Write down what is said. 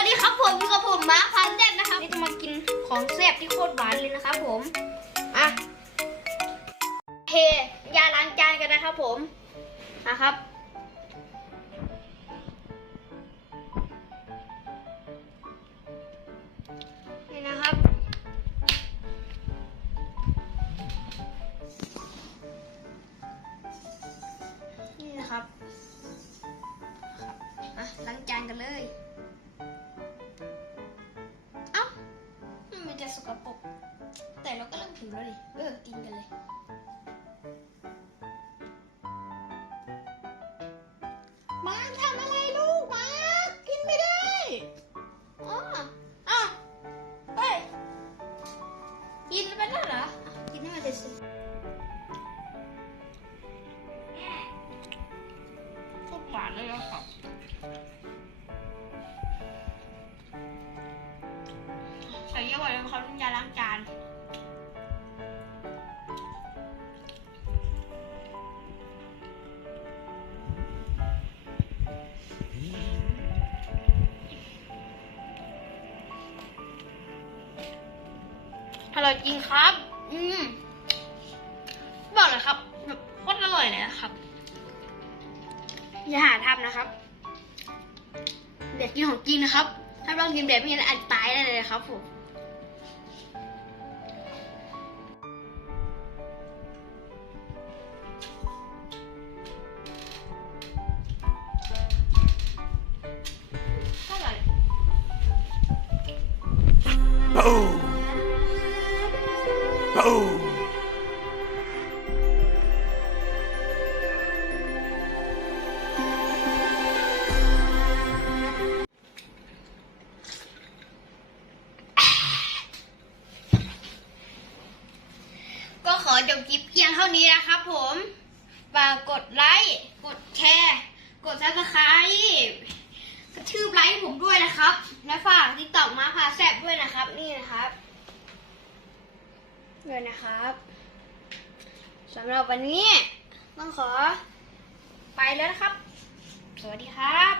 วัสดีครับผมอยู่กับผมมาคพันแซบนะครับนี่จะมากินของแซ่บที่โคตรหวานเลยนะครับผมอะเทยาล้างจานกันนะครับผมนะครับ สกปรกแต่เราก็เริ่มถึงแล้วดิเออกินกันเลย มาทำอะไรลูก มากินไม่ได้อ๋ออะเฮ้ยกินไปแล้วเหรอ กินให้มันเสร็จ ใส่เยอะกว่าเลยเขาน้ำยาล้างจานอร่อยจริงครับ อืม บอกเลยครับแบบโคตรอร่อยเลยนะครับ อย่าหาทำนะครับเด็กกินของจริงนะครับ ถ้าลองกินแบบนี้แล้วอาจตายได้เลยครับผม Boom! Boom! ก็ขอจบคลิปเพียงเท่านี้นะครับผมฝากกดไลค์ กดแชร์ กดซับสไครต์ก ระทืบไลค์ให้ผมด้วยนะครับ และฝากติดต่อมาพาแซบด้วยนะครับ นี่นะครับด้วยนะครับสำหรับวันนี้ต้องขอไปแล้วนะครับ สวัสดีครับ